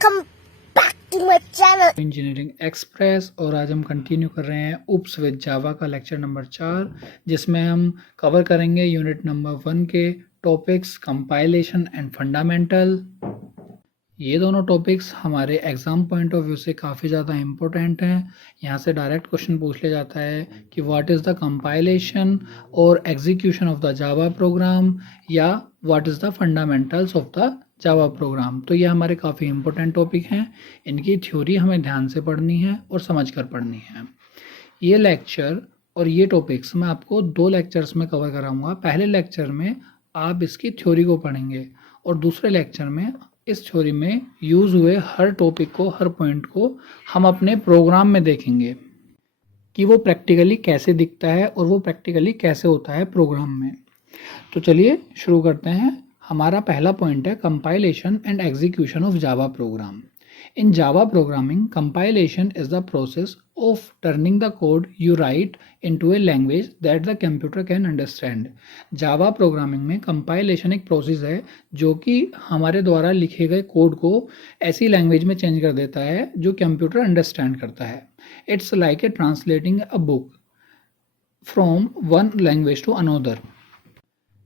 Welcome back to my channel engineering express. और आज हम कंटिन्यू कर रहे हैं उप्स विद जावा का लेक्चर नंबर 4, जिसमें हम कवर करेंगे यूनिट नंबर 1 के टॉपिक्स कंपाइलेशन एंड फंडामेंटल। ये दोनों टॉपिक्स हमारे एग्ज़ाम पॉइंट ऑफ व्यू से काफ़ी ज़्यादा इम्पोर्टेंट हैं। यहाँ से डायरेक्ट क्वेश्चन पूछ लिया जाता है कि व्हाट इज़ द कंपाइलेशन और execution of the Java program, या what is the fundamentals of the Java program. तो ये हमारे काफ़ी इंपॉर्टेंट टॉपिक हैं। इनकी थ्योरी हमें ध्यान से पढ़नी है और समझ कर पढ़नी है। ये लेक्चर और ये टॉपिक्स मैं आपको 2 लेक्चर्स में कवर कराऊंगा। पहले लेक्चर में आप इसकी थ्योरी को पढ़ेंगे और दूसरे लेक्चर में इस थ्योरी में यूज़ हुए हर टॉपिक को, हर पॉइंट को हम अपने प्रोग्राम में देखेंगे कि वो प्रैक्टिकली कैसे दिखता है और वो प्रैक्टिकली कैसे होता है प्रोग्राम में। तो चलिए शुरू करते हैं। हमारा पहला पॉइंट है compilation and execution of Java program. In Java programming, compilation is the process of turning the code you write into a language that the computer can understand. Java programming में compilation एक process है जो कि हमारे द्वारा लिखे गए code को ऐसी लैंग्वेज में चेंज कर देता है जो कंप्यूटर अंडरस्टैंड करता है। It's like a translating a book from one language to another.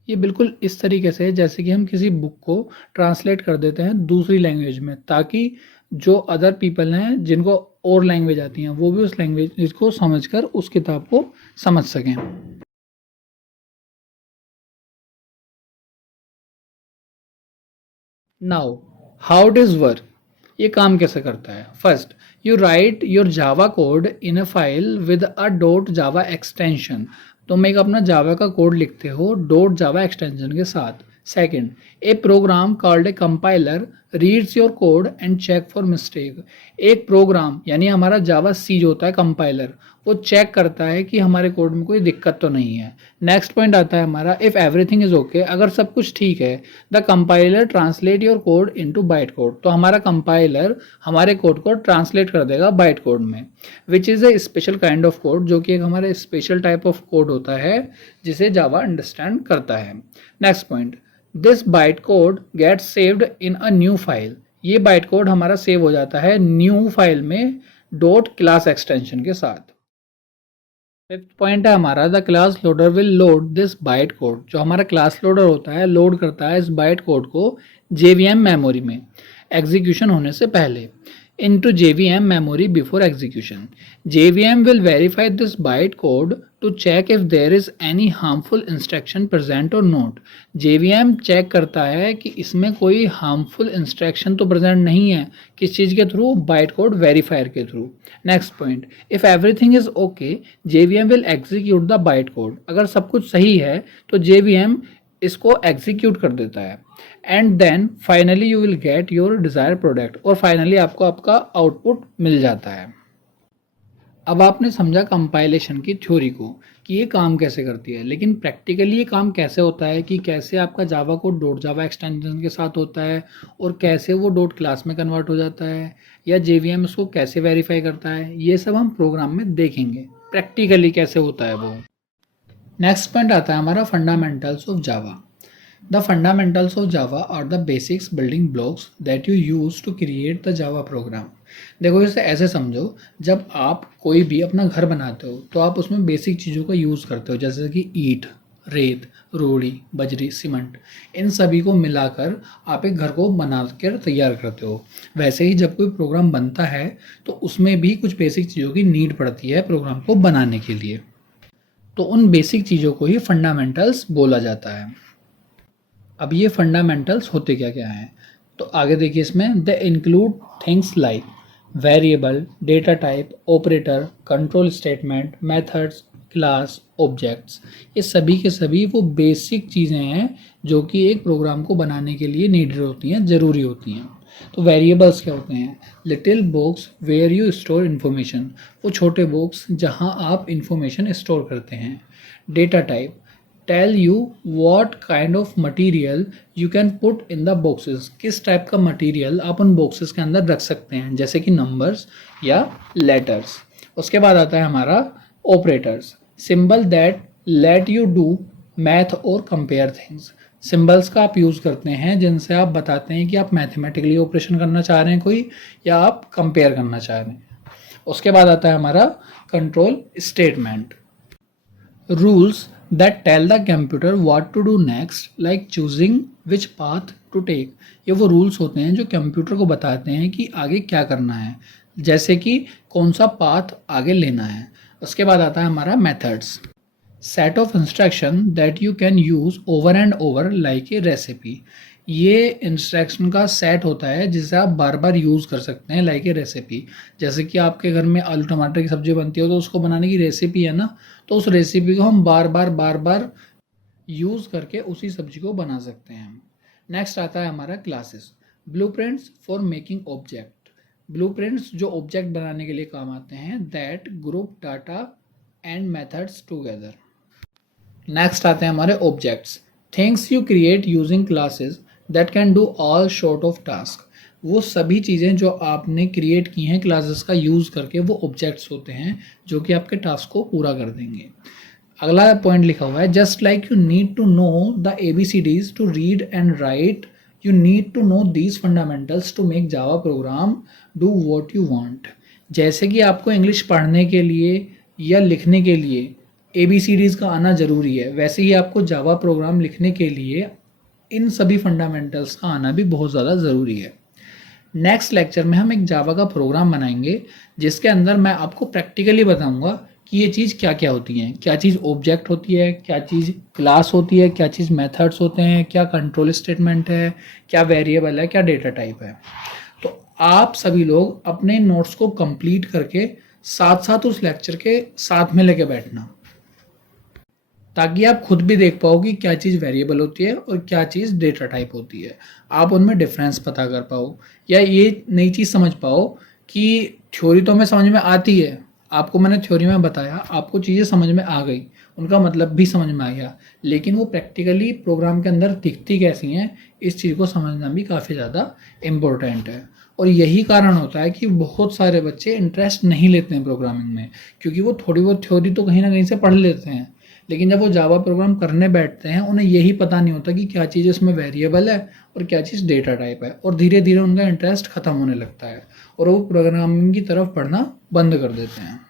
ये बिल्कुल इस तरीके से है जैसे कि हम किसी बुक को ट्रांसलेट कर देते हैं दूसरी लैंग्वेज में, ताकि जो अदर पीपल हैं जिनको और लैंग्वेज आती हैं वो भी उस लैंग्वेज को समझकर उस किताब को समझ सकें। नाउ हाउ डज वर्क, ये काम कैसे करता है। First, you right your Java code in a file with a dot Java extension. तुम एक अपना जावा का कोड लिखते हो डॉट जावा एक्सटेंशन के साथ। Second, a program called a compiler reads your code and check for mistake. एक प्रोग्राम यानी हमारा जावा सी जो होता है कंपाइलर, वो चेक करता है कि हमारे कोड में कोई दिक्कत तो नहीं है। नेक्स्ट पॉइंट आता है हमारा इफ़ एवरीथिंग इज ओके, अगर सब कुछ ठीक है the compiler translate your code into byte code. तो हमारा कंपाइलर हमारे कोड को ट्रांसलेट कर देगा बाइट कोड में, which is a special kind of code, जो कि एक हमारा स्पेशल टाइप ऑफ कोड होता है जिसे जावा अंडरस्टैंड करता है। Next point, this byte code gets saved in a new file. ये बाइट कोड हमारा सेव हो जाता है न्यू फाइल में डॉट क्लास एक्सटेंशन के साथ। फिफ्थ पॉइंट है हमारा the class loader will load this byte code. जो हमारा क्लास लोडर होता है लोड करता है इस बाइट कोड को JVM मेमोरी में एग्जीक्यूशन होने से पहले, into JVM memory before execution. JVM will verify this byte code to check if there is any harmful instruction present or not. JVM check करता है कि इसमें कोई harmful instruction तो present नहीं है, किस चीज़ के थ्रू, byte code verifier के through. Next point, if everything is okay, JVM will execute the byte code. अगर सब कुछ सही है तो JVM इसको एग्जीक्यूट कर देता है and then finally you will get your desire product, और फाइनली आपको आपका आउटपुट मिल जाता है। अब आपने समझा कंपाइलेशन की थ्योरी को कि ये काम कैसे करती है, लेकिन प्रैक्टिकली ये काम कैसे होता है कि कैसे आपका जावा कोड डॉट जावा एक्सटेंशन के साथ होता है और कैसे वो डॉट क्लास में कन्वर्ट हो जाता है, या JVM उसको कैसे वेरीफाई करता है, ये सब हम प्रोग्राम में देखेंगे प्रैक्टिकली कैसे होता है वो। नेक्स्ट पॉइंट आता है हमारा fundamentals of Java. The fundamentals of Java are the basics building blocks that you use to create the Java program. देखो इसे ऐसे समझो, जब आप कोई भी अपना घर बनाते हो तो आप उसमें बेसिक चीज़ों का यूज़ करते हो, जैसे कि ईंट, रेत, रोड़ी, बजरी, सीमेंट, इन सभी को मिलाकर आप एक घर को बना कर तैयार करते हो। वैसे ही जब कोई प्रोग्राम बनता है तो उसमें भी कुछ बेसिक चीज़ों की नीड पड़ती है प्रोग्राम को बनाने के लिए, तो उन बेसिक चीज़ों को ही फंडामेंटल्स बोला जाता है। अब ये फंडामेंटल्स होते क्या क्या हैं, तो आगे देखिए इसमें the include things like variable, data type, operator, control statement, methods, class, objects. ये सभी के सभी वो बेसिक चीज़ें हैं जो कि एक प्रोग्राम को बनाने के लिए नीडेड होती हैं, ज़रूरी होती हैं। तो वेरिएबल्स क्या होते हैं, little box where you store information, वो छोटे बॉक्स जहां आप इंफॉर्मेशन स्टोर करते हैं। Data type tell you what kind of material you can put in the boxes, किस टाइप का मटेरियल आप उन बॉक्सेस के अंदर रख सकते हैं, जैसे कि नंबर्स या लेटर्स। उसके बाद आता है हमारा operators, symbol that let you do math और कंपेयर थिंग्स। सिंबल्स का आप यूज़ करते हैं जिनसे आप बताते हैं कि आप मैथमेटिकली ऑपरेशन करना चाह रहे हैं कोई, या आप कंपेयर करना चाह रहे हैं। उसके बाद आता है हमारा control statement. Rules that tell the computer what to do next, like choosing which path to take. ये वो रूल्स होते हैं जो कंप्यूटर को बताते हैं कि आगे क्या करना है, जैसे कि कौन सा पाथ आगे लेना है। उसके बाद आता है हमारा methods. Set of instruction that you can use over and over like a recipe. ये इंस्ट्रक्शन का सेट होता है जिसे आप बार बार यूज़ कर सकते हैं लाइक ए रेसिपी। जैसे कि आपके घर में आलू टमाटर की सब्ज़ी बनती है तो उसको बनाने की रेसिपी है ना, तो उस रेसिपी को हम बार बार यूज़ करके उसी सब्जी को बना सकते हैं। नेक्स्ट आता है हमारा classes. Blueprints for making object. Blueprints जो ऑब्जेक्ट बनाने के लिए काम आते हैं, that group data and methods together. Next आते हैं हमारे objects. Things you create using classes that can do all short of task. वो सभी चीज़ें जो आपने क्रिएट की हैं क्लासेस का यूज़ करके, वो ऑब्जेक्ट्स होते हैं जो कि आपके टास्क को पूरा कर देंगे। अगला पॉइंट लिखा हुआ है, just like you need to know the ABCDs to read and write, you need to know these fundamentals to make Java program do what you want. जैसे कि आपको इंग्लिश पढ़ने के लिए या लिखने के लिए ABCDs का आना ज़रूरी है, वैसे ही आपको जावा प्रोग्राम लिखने के लिए इन सभी फंडामेंटल्स का आना भी बहुत ज़्यादा ज़रूरी है। नेक्स्ट लेक्चर में हम एक जावा का प्रोग्राम बनाएंगे जिसके अंदर मैं आपको प्रैक्टिकली बताऊंगा कि ये चीज़ क्या क्या होती हैं, क्या चीज़ ऑब्जेक्ट होती है, क्या चीज़ क्लास होती है, क्या चीज़ मेथड्स होते हैं, क्या कंट्रोल स्टेटमेंट है, क्या वेरिएबल है, क्या डेटा टाइप है। तो आप सभी लोग अपने नोट्स को कंप्लीट करके साथ साथ उस लेक्चर के साथ में लेके बैठना, ताकि आप खुद भी देख पाओ कि क्या चीज़ वेरिएबल होती है और क्या चीज़ डेटा टाइप होती है। आप उनमें डिफरेंस पता कर पाओ, या ये नई चीज़ समझ पाओ कि थ्योरी तो हमें समझ में आती है, आपको मैंने थ्योरी में बताया, आपको चीज़ें समझ में आ गई, उनका मतलब भी समझ में आ गया, लेकिन वो प्रैक्टिकली प्रोग्राम के अंदर दिखती कैसी हैं, इस चीज़ को समझना भी काफ़ी ज़्यादा इम्पोर्टेंट है। और यही कारण होता है कि बहुत सारे बच्चे इंटरेस्ट नहीं लेते हैं प्रोग्रामिंग में, क्योंकि वो थोड़ी बहुत थ्योरी तो कहीं ना कहीं से पढ़ लेते हैं, लेकिन जब वो जावा प्रोग्राम करने बैठते हैं उन्हें यही पता नहीं होता कि क्या चीज़ इसमें वेरिएबल है और क्या चीज़ डेटा टाइप है, और धीरे धीरे उनका इंटरेस्ट ख़त्म होने लगता है और वो प्रोग्रामिंग की तरफ पढ़ना बंद कर देते हैं।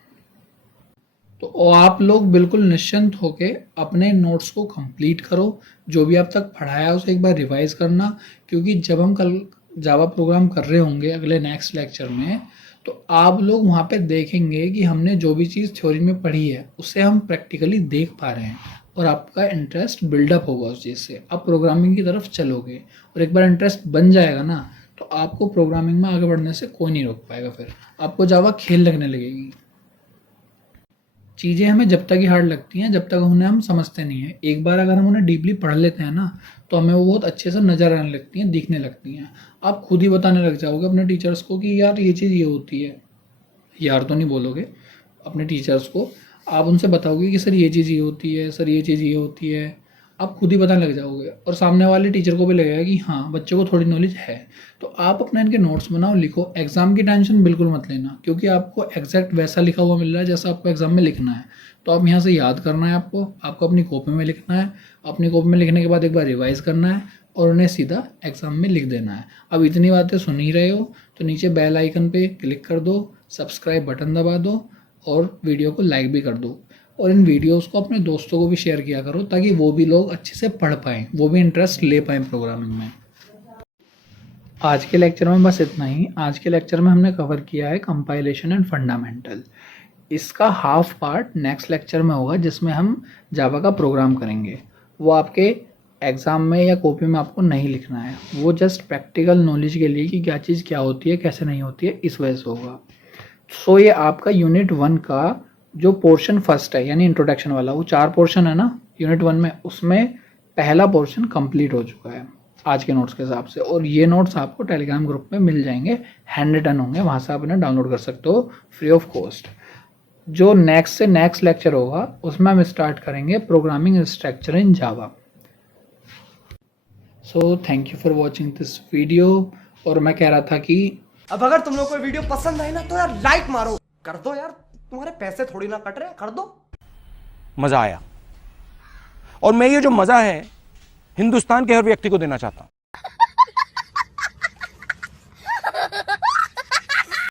तो आप लोग बिल्कुल निश्चिंत होके अपने नोट्स को कंप्लीट करो, जो भी आप तक पढ़ाया है उसे एक बार रिवाइज करना, क्योंकि जब हम कल जावा प्रोग्राम कर रहे होंगे अगले नेक्स्ट लेक्चर में, तो आप लोग वहाँ पे देखेंगे कि हमने जो भी चीज़ थ्योरी में पढ़ी है उसे हम प्रैक्टिकली देख पा रहे हैं, और आपका इंटरेस्ट बिल्डअप होगा उस चीज़ से, आप प्रोग्रामिंग की तरफ चलोगे, और एक बार इंटरेस्ट बन जाएगा ना, तो आपको प्रोग्रामिंग में आगे बढ़ने से कोई नहीं रोक पाएगा। फिर आपको जावा खेल लगने लगेगी। चीज़ें हमें जब तक ही हार्ड लगती हैं जब तक उन्हें हम समझते नहीं हैं। एक बार अगर हम उन्हें डीपली पढ़ लेते हैं ना, तो हमें वो बहुत अच्छे से नज़र आने लगती हैं, दिखने लगती हैं। आप खुद ही बताने लग जाओगे अपने टीचर्स को कि यार ये चीज़ ये होती है, यार तो नहीं बोलोगे, अपने टीचर्स को आप उनसे बताओगे कि सर ये चीज़ ये होती है, सर ये चीज़ ये होती है, आप खुद ही बताने लग जाओगे, और सामने वाले टीचर को भी लगेगा कि हाँ बच्चे को थोड़ी नॉलेज है। तो आप अपने इनके नोट्स बनाओ, लिखो। एग्ज़ाम की टेंशन बिल्कुल मत लेना, क्योंकि आपको एग्जैक्ट वैसा लिखा हुआ मिल रहा है जैसा आपको एग्ज़ाम में लिखना है। तो आप यहाँ से याद करना है, आपको अपनी कॉपी में लिखना है, अपनी कॉपी में लिखने के बाद एक बार रिवाइज करना है और उन्हें सीधा एग्ज़ाम में लिख देना है। अब इतनी बातें सुन ही रहे हो तो नीचे बेल आइकन पे क्लिक कर दो, सब्सक्राइब बटन दबा दो और वीडियो को लाइक भी कर दो, और इन वीडियोस को अपने दोस्तों को भी शेयर किया करो, ताकि वो भी लोग अच्छे से पढ़ पाएँ, वो भी इंटरेस्ट ले पाएँ प्रोग्रामिंग में। आज के लेक्चर में बस इतना ही। आज के लेक्चर में हमने कवर किया है कंपाइलेशन एंड फंडामेंटल। इसका हाफ पार्ट नेक्स्ट लेक्चर में होगा जिसमें हम जावा का प्रोग्राम करेंगे। वो आपके एग्ज़ाम में या कॉपी में आपको नहीं लिखना है, वो जस्ट प्रैक्टिकल नॉलेज के लिए कि क्या चीज़ क्या होती है कैसे नहीं होती है, इस वजह से होगा। सो ये आपका यूनिट 1 का जो पोर्शन फर्स्ट है यानी इंट्रोडक्शन वाला, वो 4 पोर्शन है ना यूनिट 1 में, उसमें पहला पोर्शन कंप्लीट हो चुका है आज के नोट्स के हिसाब से। और ये नोट्स आपको टेलीग्राम ग्रुप में मिल जाएंगे, हैंड रिटन होंगे, वहाँ से आप इन्हें डाउनलोड कर सकते हो फ्री ऑफ कॉस्ट। जो नेक्स्ट से नेक्स्ट लेक्चर होगा उसमें हम स्टार्ट करेंगे programming structure in Java. So thank you for watching this video. और मैं कह रहा था कि अब अगर तुम लोग को वीडियो पसंद आई ना तो यार लाइक मारो, कर दो यार, तुम्हारे पैसे थोड़ी ना कट रहे, कर दो। मजा आया। और मैं ये जो मज़ा है हिंदुस्तान के हर व्यक्ति को देना चाहता हूँ।